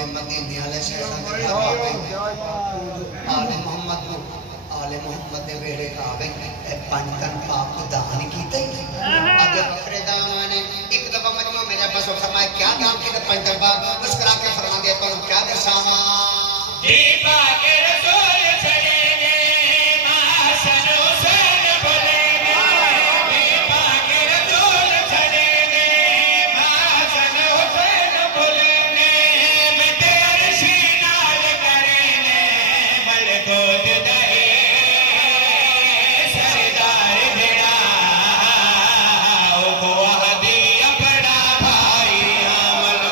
کے مدینے والے شہر آل محمد دے ویڑے کعبے پنجتن پاک دان کیتے آگے بکرے دان نے ایک دفعہ مجمع میرے پاس فرمایا کیا دان کیتے پنجتن پاک مسکرا کے فرما دیا تو کیا درساواں جی پاک رسول چلے گے حسن حسین بولے گے جی پاک رسول چلے گے حسن حسین بولے گے میں تیرے شینال کریں گے بل گود دہے سردار جڑا او کو ہدی اپنا بھائی عمل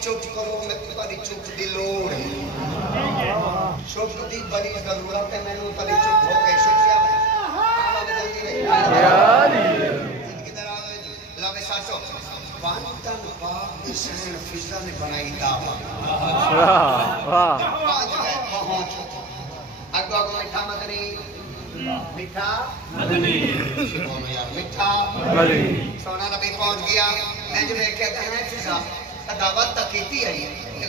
چپ کرو میں تاری چپ دی لوڑ چپ دی بڑی ضرورت ہے میں نے تاری چپ ہو گئے شکریہ زندگی دراز ہوئے جو لابے ساتھو وانتن پاک حسین فضا نے بنائی دعویٰ آج گئے پہنچ اگو اگو مٹھا مدنی مٹھا مٹھا سونا نبی پہنچ گیا میں جو میں کہتا ہے فضا دعوت تک کیتی ہے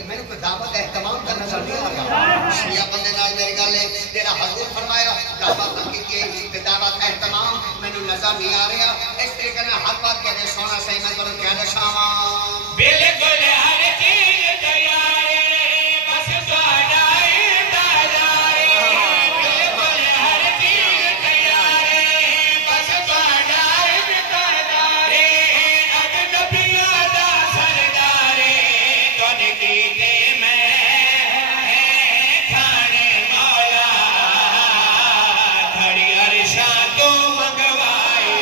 میں نے کوئی دعوت اہتمام کا نظر نہیں آیا شیعہ بندے نال میری گل ہے تیرا حضور فرمایا دعوت تک کیتی ہے دعوت اہتمام میں نے نظر نہیں آ رہا اس طریقے نے حق بات کہتے سونا صحیح میں کروں کیا دشاواں بالکل ہر چیز تیار ہے بس تہاڈا انتظار ہے بالکل ہر چیز تیار ہے بس تہاڈا انتظار ہے اجنبیاں دا سردار کیتے میں کھانے مولا کھڑی عرشاں تو منگوائی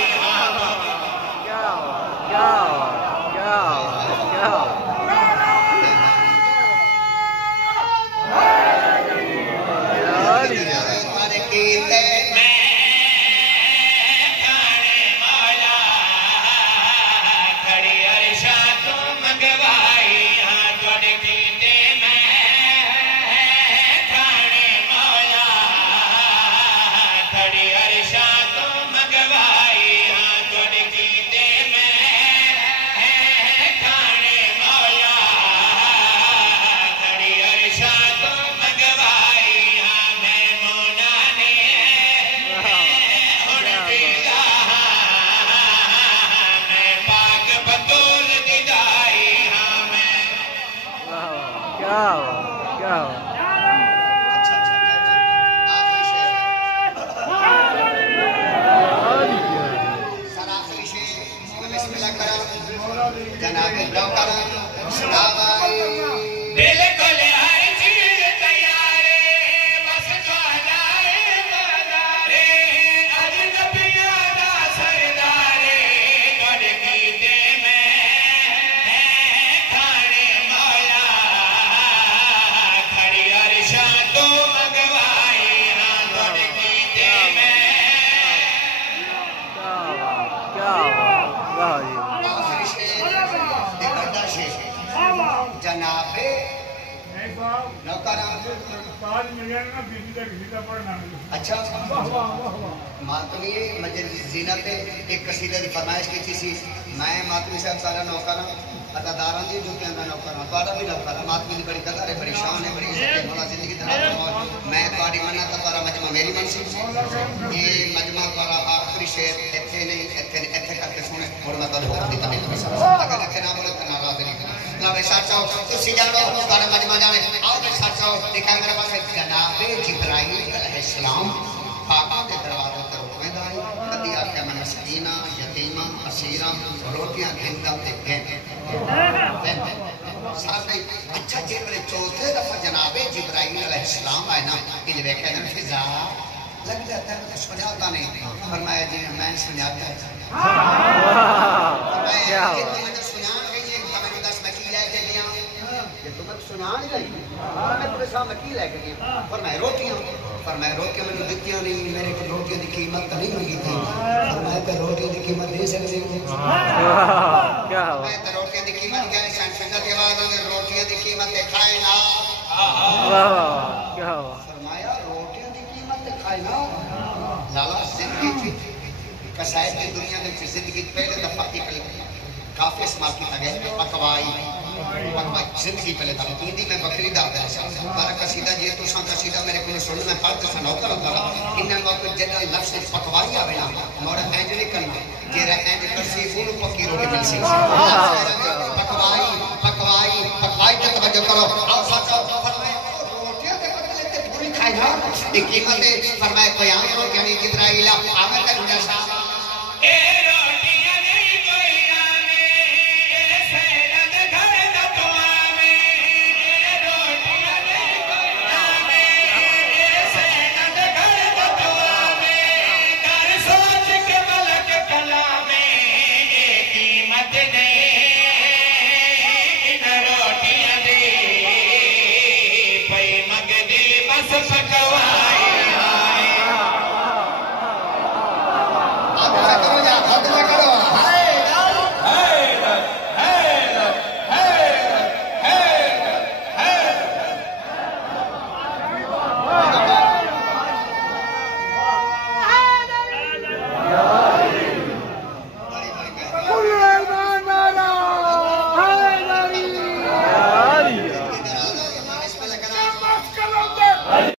اچھا ماتمی مجلس زینت ایک قصیدہ دی فرمائش کی تھی میں ماتمی صاحب سارا نوکرہ اداداران دی جو کہ اندر نوکرہ توڑا بھی نوکرہ ماتمی دی بڑی قدر ہے بڑی شان ہے بڑی عزت ہے مولا زندگی دراز موت میں توڑی منہ تا توڑا مجمع میری منصیب یہ مجمع توڑا آخری شعر ایتھے نہیں ایتھے کر کے سنے اور میں توڑا حکم دیتا نہیں تمہیں سمجھ اگر ایتھے نہ بولے تو ناراض نہیں کریں جناب ساتھ چاہو تسی جانو توڑا مجمع جانے آؤ میں ساتھ چاہو دکھائے میرے پاس جناب جبرائیل علیہ السلام پاکاں کے دروازے تے رکویں دائی کدی آکھیا میں مسکیناں یتیماں اسیراں روٹیاں گھنٹا تے گھن ساتھ اچھا جی بڑے چوتھے دفعہ جناب جبرائیل علیہ السلام آئے نا کہ جب کہتے ہیں فضا لگ جاتا ہے مجھے سناتا نہیں فرمایا جی میں سناتا ہے فرمایا کہ مجھے سنان گئی ہے تمہیں 10 مکی لے کے گیا کہ تمہیں سنان گئی میں تمہیں سا مکی لے کے گیا فرمایا روٹیاں میں نے دتیاں نہیں میرے کو روٹیاں دی قیمت نہیں منگی تھی فرمایا کہ روٹیاں دی قیمت دے سکتے ہو فرمایا کہ روٹیاں دی قیمت کیا ہے شان فکر کے بعد روٹیاں دی قیمت کھائے نا فرمایا روٹیاں دی قیمت کھائے نا لالا زندگی قصائد کی دنیا میں زندگی پہلے دفعہ کی کافی استعمال کیا گیا پکوائی زندگی پہلے دفعہ ہندی میں بکری دار ہے ہمارا قصیدہ جی تو سان قصیدہ میرے کو سننا میں پڑھتے سن ہوتا ہوتا رہا انہیں وقت جنرل لفظ پکوائی آوے نا نوڑا اینج نہیں کرنا جیرا اینج کرسی فونو پکی روٹی مل سی پکوائی تے توجہ کرو آؤ ساتھ فرمائے روٹیاں تے پتلے تے پوری کھائی نا ایک قیمت فرمائے قیام رو کہ جبرائیل آمد